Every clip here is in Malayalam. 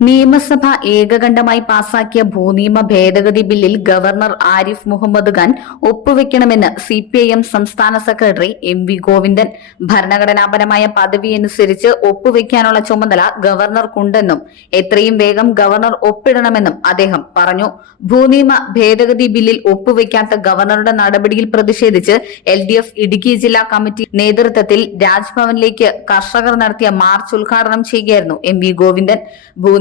നിയമസഭ ഏകകണ്ഠമായി പാസാക്കിയ ഭൂനിയമ ഭേദഗതി ബില്ലിൽ ഗവർണർ ആരിഫ് മുഹമ്മദ് ഖാൻ ഒപ്പുവെക്കണമെന്ന് സി പി ഐ എം സംസ്ഥാന സെക്രട്ടറി എം വി ഗോവിന്ദൻ. ഭരണഘടനാപരമായ പദവി അനുസരിച്ച് ഒപ്പുവെക്കാനുള്ള ചുമതല ഗവർണർക്കുണ്ടെന്നും എത്രയും വേഗം ഗവർണർ ഒപ്പിടണമെന്നും അദ്ദേഹം പറഞ്ഞു. ഭൂനിയമ ഭേദഗതി ബില്ലിൽ ഒപ്പുവെക്കാത്ത ഗവർണറുടെ നടപടിയിൽ പ്രതിഷേധിച്ച് എൽ ഡി എഫ് ഇടുക്കി ജില്ലാ കമ്മിറ്റി നേതൃത്വത്തിൽ രാജ്ഭവനിലേക്ക് കർഷകർ നടത്തിയ മാർച്ച് ഉദ്ഘാടനം ചെയ്യുകയായിരുന്നു എം വി ഗോവിന്ദൻ.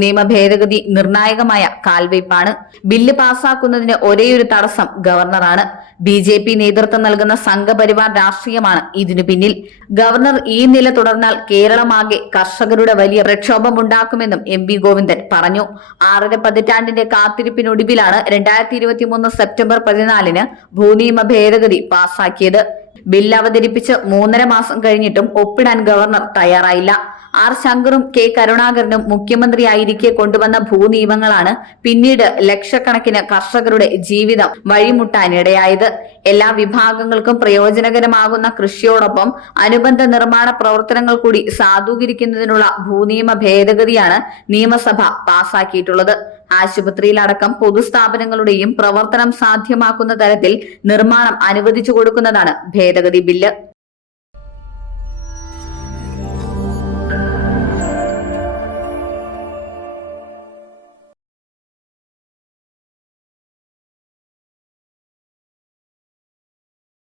ഭൂനിയമ ഭേദഗതി നിർണായകമായ കാൽവയ്പാണ്. ബില്ല് പാസാക്കുന്നതിന് ഒരേയൊരു തടസ്സം ഗവർണറാണ്. ബി ജെ പി നേതൃത്വം നൽകുന്ന സംഘപരിവാർ രാഷ്ട്രീയമാണ് ഇതിനു പിന്നിൽ. ഗവർണർ ഈ നില തുടർന്നാൽ കേരളമാകെ കർഷകരുടെ വലിയ പ്രക്ഷോഭമുണ്ടാക്കുമെന്നും എം വി ഗോവിന്ദൻ പറഞ്ഞു. ആറര പതിറ്റാണ്ടിന്റെ കാത്തിരിപ്പിനൊടുവിലാണ് രണ്ടായിരത്തി ഇരുപത്തിമൂന്ന് സെപ്റ്റംബർ പതിനാലിന് ഭൂനിയമ ഭേദഗതി പാസാക്കിയത്. ബില്ല് അവതരിപ്പിച്ച് മൂന്നര മാസം കഴിഞ്ഞിട്ടും ഒപ്പിടാൻ ഗവർണർ തയ്യാറായില്ല. ആർ ശങ്കറും കെ കരുണാകരനും മുഖ്യമന്ത്രിയായിരിക്കെ കൊണ്ടുവന്ന ഭൂനിയമങ്ങളാണ് പിന്നീട് ലക്ഷക്കണക്കിന് കർഷകരുടെ ജീവിതം വഴിമുട്ടാനിടയായത്. എല്ലാ വിഭാഗങ്ങൾക്കും പ്രയോജനകരമാകുന്ന കൃഷിയോടൊപ്പം അനുബന്ധ നിർമ്മാണ പ്രവർത്തനങ്ങൾ കൂടി സാധൂകരിക്കുന്നതിനുള്ള ഭൂനിയമ ഭേദഗതിയാണ് നിയമസഭ പാസാക്കിയിട്ടുള്ളത്. ആശുപത്രിയിലടക്കം പൊതുസ്ഥാപനങ്ങളുടെയും പ്രവർത്തനം സാധ്യമാക്കുന്ന തരത്തിൽ നിർമ്മാണം അനുവദിച്ചു കൊടുക്കുന്നതാണ് ഭേദഗതി ബില്ല്.